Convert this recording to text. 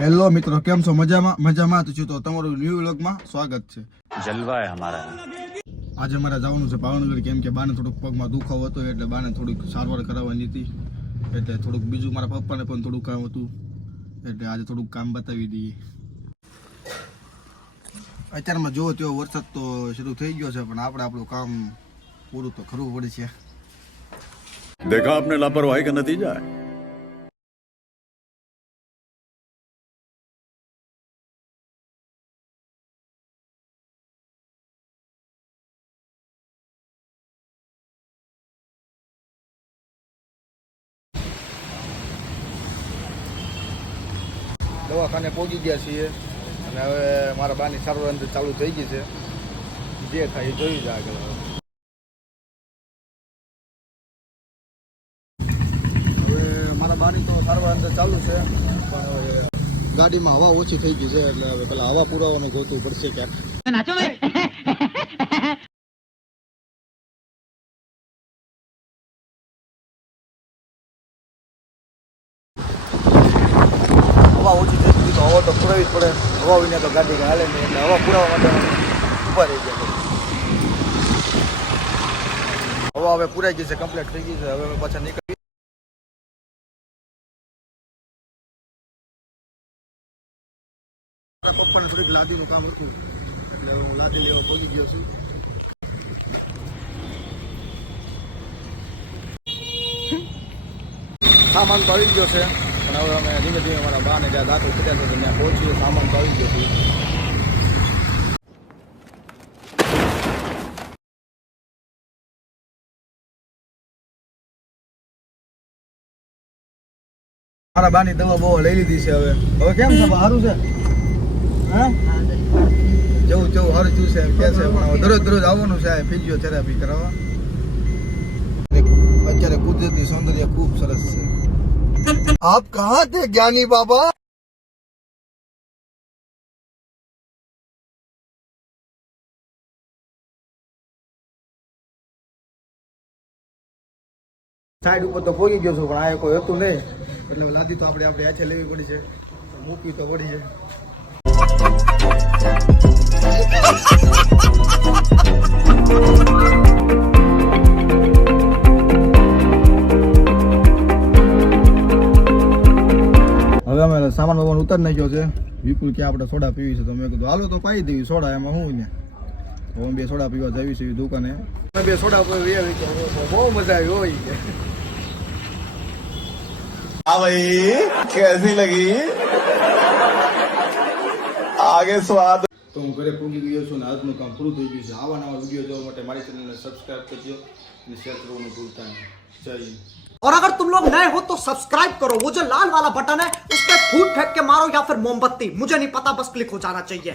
Hello મિત્રો, કેમ છો? મજામાં તો છું. તો તમારું ન્યૂ વ્લોગમાં સ્વાગત છે. જલવા હે હમારા. આજે મારે જવાનું છે ભાવનગર, કેમ કે બાને થોડુંક પગમાં દુખાવો હતો, એટલે બાને થોડીક સારવાર કરાવવાની હતી. એટલે થોડુંક બીજું મારા પપ્પાને પણ થોડુંક કામ હતું, એટલે આજે થોડુંક કામ બતાવી દઈએ. અત્યારમાં જો તેવો વરસાદ તો શરૂ થઈ ગયો છે, પણ આપણે આપણું કામ પૂરું તો કરવું પડશે. देखा आपने लापरवाही का नतीजा है. દવાખાને પહોંચી ગયા છીએ અને હવે મારા બાની સારવાર અંદર ચાલુ થઈ ગઈ છે. જે થાય એ જોઈ જાય આગળ. હવે મારા બાની તો સારવાર અંદર ચાલુ છે, પણ હવે ગાડીમાં હવા ઓછી થઈ ગઈ છે, એટલે હવે પેલા હવા પુરાવાનું ગોતવું પડશે ક્યાંક. હવા ઓછી થઈ ગઈ તો હવા તો પુરાવી જ પડે. હવા વિના તો ગાડી હાલે નહીં, એટલે હવા પુરાવા માટે ઊભા રહી ગયા. હવા હવે પુરાઈ ગઈ છે, કમ્પ્લીટ થઈ ગઈ છે. હવે અમે પાછા નીકળી. મારા પપ્પાને થોડીક લાદીનું કામ હતું, એટલે હું લાદી લેવા પહોંચી ગયો છું. સામાન તો આવી ગયો છે, પણ હવે અમે ધીમે ધીમે મારા બાને જ્યાં દાખલ કર્યા છે ત્યાં પહોંચીએ. સામાન તો આવી ગયો છે. મારા બાની દવા બહુ લઈ લીધી છે. હવે કેમ છે? સારું છે? હા, જેવું જેવું સારું થયું છે એમ કે છે, પણ દરરોજ આવવાનું છે ફિઝિયોથેરાપી કરાવવા. અત્યારે કુદરતી સૌંદર્ય ખૂબ સરસ છે. આપ કહા થે જ્ઞાની બાબા? સાઈડ ઉપર તો પહોંચી ગયો છું, પણ આ કોઈ હતું નહીં, એટલે લાદી તો આપણે હાથે લેવી પડી છે. મૂકવી તો પડી છે. હવે અમે સામાન બામાન ઉતારી નાખ્યો છે. વિપુલ કે આપણે સોડા પીવી છે, તો મેં કીધું હાલો તો પાઈ દેવી સોડા, એમાં હું ને. તો અમે બે સોડા પીવા જઈએ છીએ દુકાને. અમે બે સોડા પીવી બહુ મજા આવી હોય કે. हाँ भाई कैसी लगी आगे स्वाद. તો હું ઘરે પૂગી ગયો છું ને આજનું કામ પૂરું થઈ ગયું છે. આવા નવા વિડીયો જોવા માટે મારી ચેનલને સબસ્ક્રાઇબ કરજો અને શેર કરવાનું ભૂલતા નહીં. જય હિન્દ. और अगर तुम लोग नए हो तो सब्सक्राइब करो, वो जो लाल वाला बटन है उस पर फूट फेंक के मारो या फिर मोमबत्ती, मुझे नहीं पता, बस क्लिक हो जाना चाहिए.